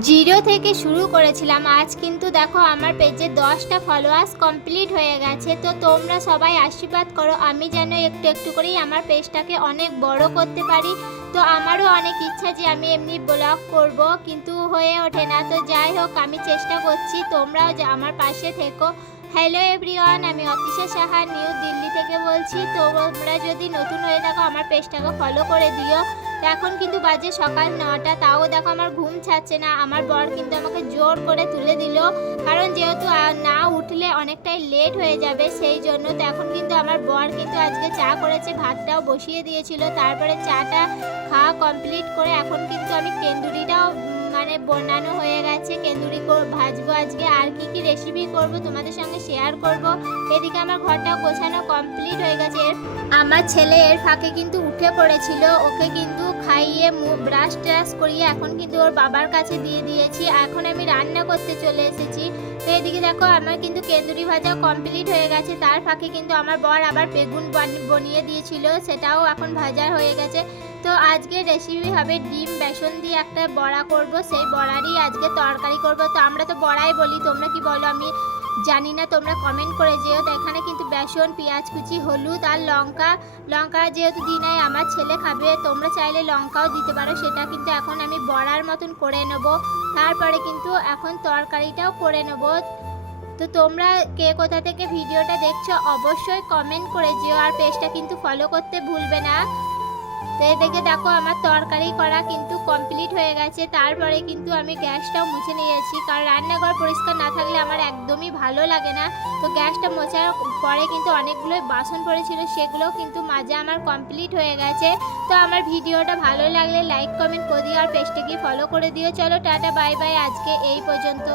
Zero থেকে শুরু করেছিলাম, আজ কিন্তু দেখো আমার পেজে 10টা ফলোয়ার্স কমপ্লিট হয়ে গেছে। তো তোমরা সবাই আশীর্বাদ করো আমি যেন একটু একটু করেই আমার পেজটাকে অনেক বড় করতে পারি। তো আমারও অনেক ইচ্ছা যে আমি এমনি ব্লগ করব, কিন্তু হয়ে ওঠে না। তো যাই হোক, আমি চেষ্টা করছি, তোমরাও যে আমার পাশে থেকো। হ্যালো এভরিওয়ান, আমি অতিশা সাহা নিউ দিল্লি থেকে বলছি। তোমরা যদি নতুন হয়ে থাকো আমার পেজটাকে ফলো করে দিও। তো এখন কিন্তু বাজে সকাল 9টা, তাও দেখো আমার ঘুম ছাড়ছে না। আমার বর কিন্তু আমাকে জোর করে তুলে দিল, কারণ যেহেতু না উঠলে অনেকটাই লেট হয়ে যাবে সেই জন্য। তো এখন কিন্তু আমার বর কিন্তু আজকে চা করেছে, ভাতটাও বসিয়ে দিয়েছিল। তারপরে চাটা খাওয়া কমপ্লিট করে এখন কিন্তু আমি কেন্দুরিটাও মানে বানানো হয়ে গেছে। কেন্দুরি ভাজবো আজকে, আর কি কি রেসিপি করব তোমাদের সঙ্গে শেয়ার করব। এদিকে আমার ঘরটা গোছানো কমপ্লিট হয়ে গেছে। আমার ছেলে এর ফাঁকে কিন্তু উঠে পড়েছিল, ওকে কিন্তু খাইয়ে মুখ ব্রাশ ট্রাশ করিয়ে এখন কিন্তু ওর বাবার কাছে দিয়ে দিয়েছি। এখন আমি রান্না করতে চলে এসেছি। তো এদিকে দেখো আমার কিন্তু কেন্দুরি ভাজা কমপ্লিট হয়ে গেছে। তার ফাঁকে কিন্তু আমার বর আবার বেগুন বনিয়ে দিয়েছিল, সেটাও এখন ভাজা হয়ে গেছে। তো আজকে রেসিপি হবে ডিম বেসন দিয়ে একটা বড়া করব, সেই বড়ারই আজকে তরকারি করব। তো আমরা তো বড়াই বলি, তোমরা কি বলো আমি জানি না, তোমরা কমেন্ট করে যেও। তো এখানে কিন্তু বেসন, পেঁয়াজ কুচি, হলুদ আর লঙ্কা যেহেতু দিই নাই, আমার ছেলে খাবে, তোমরা চাইলে লঙ্কাও দিতে পারো। সেটা কিন্তু এখন আমি বড়ার মতন করে নেব, তারপরে কিন্তু এখন তরকারিটাও করে নেব। তো তোমরা কে কোথা থেকে ভিডিওটা দেখছো অবশ্যই কমেন্ট করে যেও, আর পেজটা কিন্তু ফলো করতে ভুলবে না। তো এদিকে দেখো আমার তরকারি করা কিন্তু কমপ্লিট হয়ে গেছে। তারপরে কিন্তু আমি গ্যাসটাও মুছে নিয়েছি, কারণ রান্নাঘর পরিষ্কার না থাকলে আমার একদমই ভালো লাগে না। তো গ্যাসটা মোছার পরে কিন্তু অনেকগুলোই বাসন পড়েছিল, সেগুলোও কিন্তু মাজা আমার কমপ্লিট হয়ে গেছে। তো আমার ভিডিওটা ভালো লাগলে লাইক কমেন্ট করে দিও, আর পেজটাকে ফলো করে দিও। চলো টাটা বাই বাই, আজকে এই পর্যন্ত।